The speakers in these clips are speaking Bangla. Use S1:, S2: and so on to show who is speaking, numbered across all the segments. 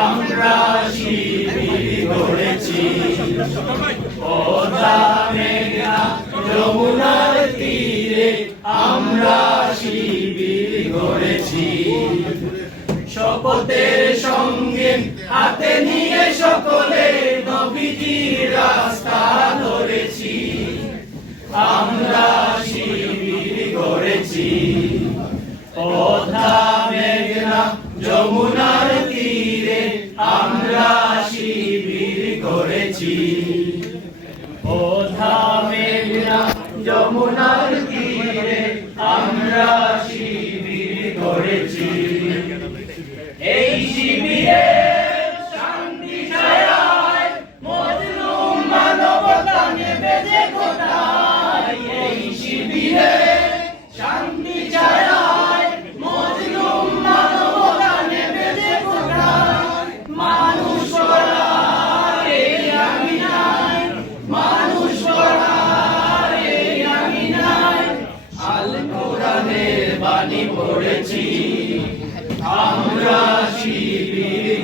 S1: আমরা পদ্মা যমুনার তীরে আমরা শিবির গড়েছি। শপথের সঙ্গে হাতে নিয়ে সকলে নবীজির রাস্তা ধরেছি আমরা শিবির গড়েছি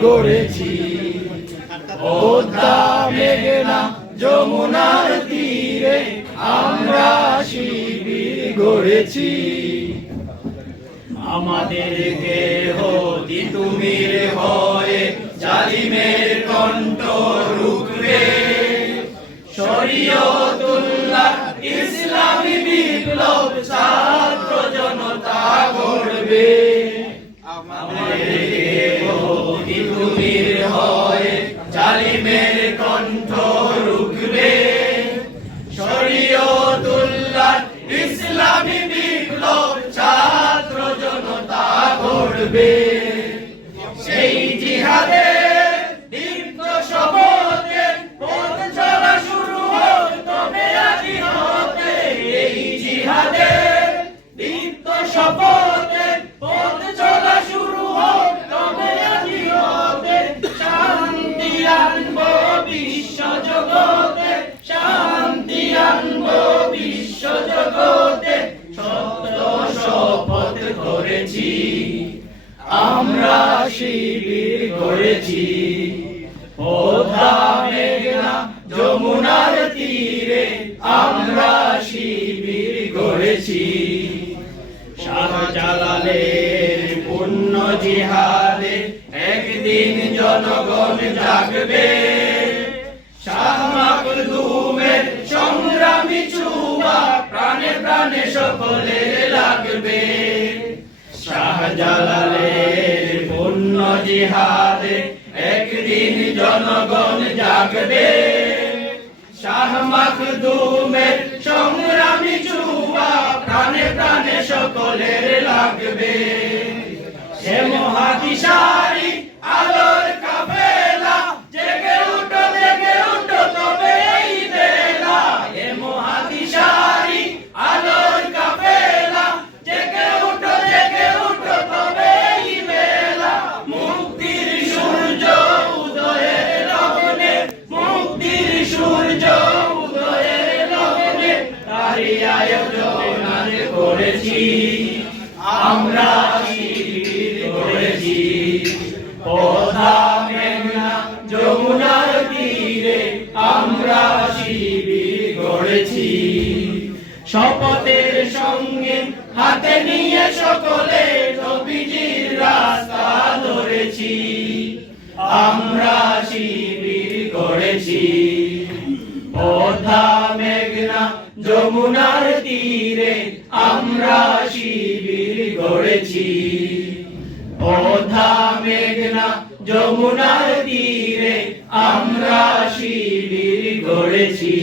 S1: গড়েছি পদ্মা মেঘনা যমুনার তীরে আমরা শিবির গড়েছি। আমাদের দেহ তিতুমির হয়ে জালিমের কণ্ঠ রুখবে শরীয়তুল্লাহ ইসলামী বিপ্লব ছাত্র জনতা গড়বে। গড়বে সেই জিহাদে দীপ্ত শপথে পথ চলা শুরু হোক, তবে আজি হতে এই জিহাদে শপথে পথ চলা শুরু হোক, তবে আজি হতে শান্তি বিশ্ব জগতে, শান্তি আনব বিশ্ব জগতে। শপথ করেছি। আমরা শিবির করেছি। পদ্মা মেঘনা যমুনার তীরে আমরা শিবির গড়েছি শাহজালালের পুণ্য জিহাদে একদিন জনগণ জাগবে। শাহ মাকদুমের সংগ্রামী চুবা প্রাণে প্রাণে সকলের লাগবে। শাহজালালের জিহাদে, একদিন জনগণ জাগবে। শাহ মখদুমের সংগ্রামী চুয়া প্রাণে প্রাণে সকলের লাগবে। সে মহাদিশারি আলোর তারি আয়োজন করেছি আমরা শিবির করেছি। যমুনার তীরে আমরা শিবির গড়েছি শপথের সঙ্গে হাতে নিয়ে সকলে নবীজির রাস্তা ধরেছি আমরা শিবির গড়েছি গড়েছি অধা মেঘনা যমুনার তীরে আমরা শিবির গড়েছি।